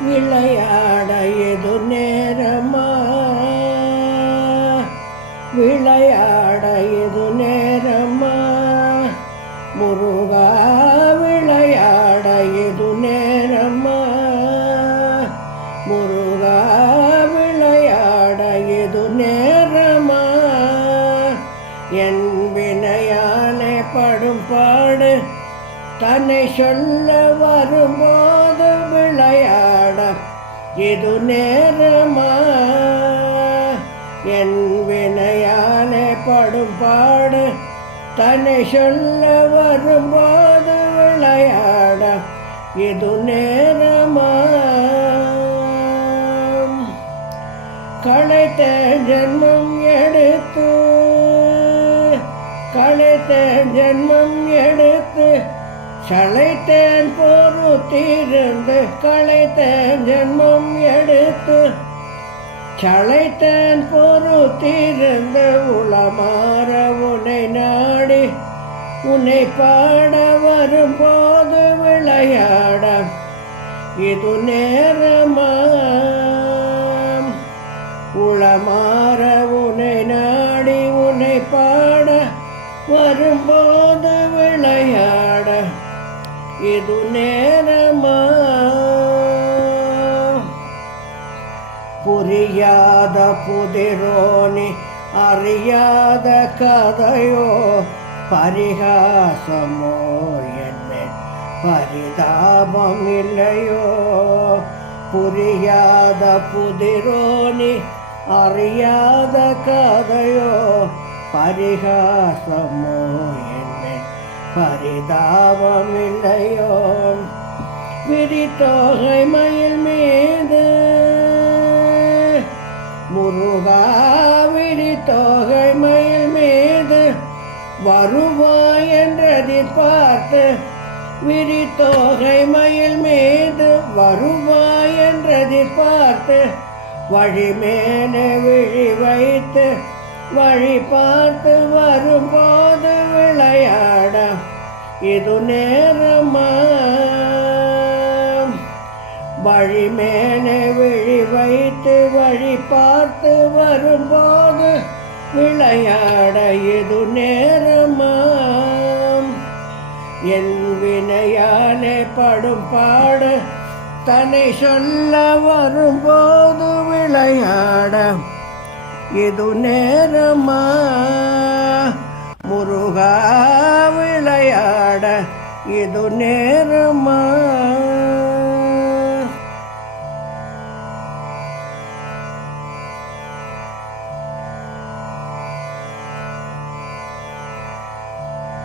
விளையாட எது நேரமா, விளையாட எது நேரமா, முருகா விளையாட எது நேரமா, முருகா விளையாட எது நேரமா, என் வினையானே படும் பாடு தன்னை சொல்ல வரும்போது விளையாட இது நேரமா, என் வினையானே படும் பாடு தன்னை சொல்ல வரும்போது விளையாட இது நேரமா, களைத்த ஜென்மம் எடுத்து, களைத்த ஜென்மம் எடுத்து சளைத்தேன் பொறுத்திருந்து, களைத்தேன் ஜென்மம் எடுத்து சளைத்தேன் பொறுத்திருந்து, உளமாற உன்னை நாடி உன்னை பாட வரும்போது விளையாட இது நேரமா, உளமாற உன்னை நாடி உன்னை பாட வரும்போது விளையாட இது நேரமா, புரியாத புதிரோனி அறியாத கதையோ, பரிகாசமோ என்ன பரிதாபம் இல்லையோ, புரியாத புதிரோனி அறியாத கதையோ, பரிகாசமோ என்ன பரிதாபம் இல்லையோ, விரித்தோகை மயில் மீது முருகா விரித்தோகை மயில் மீது வருவாய் என்றதை பார்த்து, விரித்தோகை மயில் மீது வருவாய் என்றதை பார்த்து, வழிமேலே விழி வைத்து வழி பார்த்து வரும்போது விளையாட இது நேரமா, வழிமேலே விழி வைத்து வழி பார்த்து வரும்போது விளையாட இது நேரமா, என் வினையானே படும் பாடு தன்னை சொல்ல வரும்போது விளையாட இது நேரமா, முருகா விளையாட இது நேரமா.